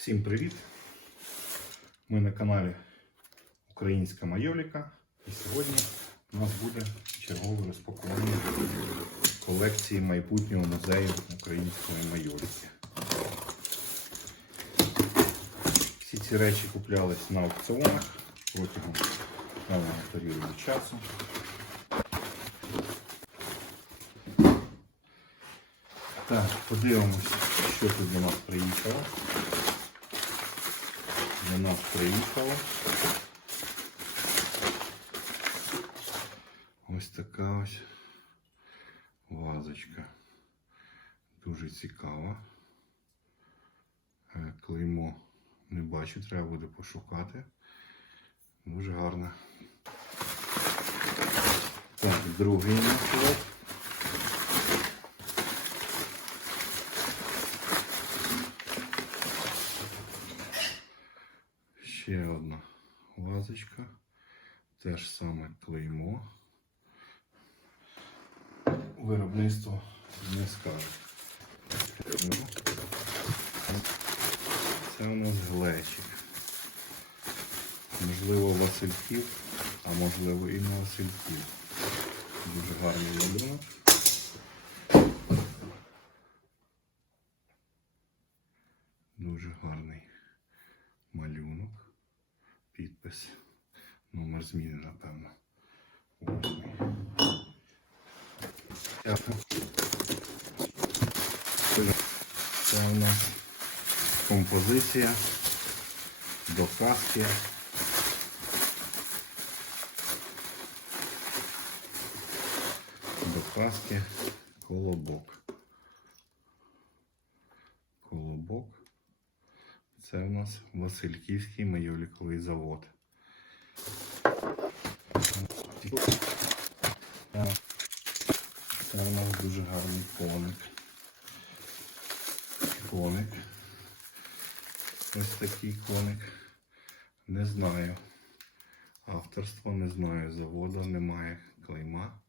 Всім привіт! Ми на каналі Українська Майоліка. І сьогодні у нас буде чергове розпакування колекції майбутнього музею української майоліки. Всі ці речі куплялись на аукціонах протягом певного періоду часу. Так, подивимось, що тут до нас приїхало. Нас приїхало. Ось така ось вазочка. Дуже цікава. Е, Клеймо не бачу, треба буде пошукати. Дуже гарна. Так, другий наш Ще одна вазочка. Те ж саме клеймо. Виробництво не скаже. Це у нас глечик. Можливо, Васильків, а можливо і не Васильків. Дуже гарний малюнок. Дуже гарний малюнок, підпис, номер зміни, напевно. Восьмий. Це у нас композиція до казки. До казки колобок. Колобок. Це у нас Васильківський майоліковий завод. Це у нас дуже гарний коник. Коник. Ось такий коник. Не знаю. Авторство не знаю. Заводу немає клейма.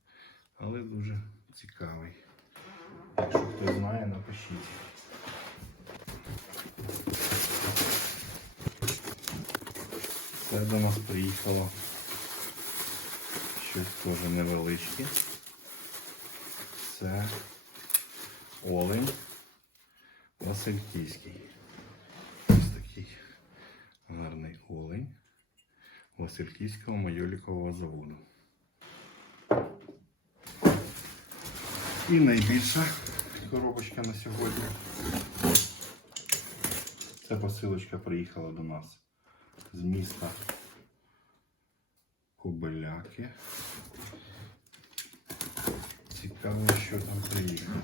Але дуже цікавий. Якщо хтось Це до нас приїхало щось теж невеличке. Це олень Васильківський. Ось такий гарний олень Васильківського майолікового заводу. І найбільша коробочка на сьогодні. Ця посилочка приїхала до нас з міста Кобиляки. Цікаво, що там приїхало.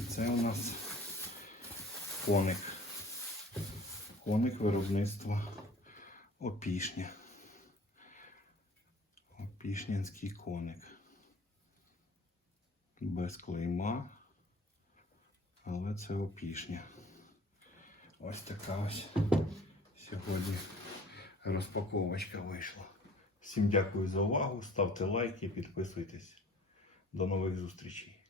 Це у нас коник. Коник виробництва опішня. Опішнянський коник. Без клейма, але це опішня. Ось така ось сьогодні розпаковочка вийшла. Всім дякую за увагу. Ставте лайки, підписуйтесь. До нових зустрічей.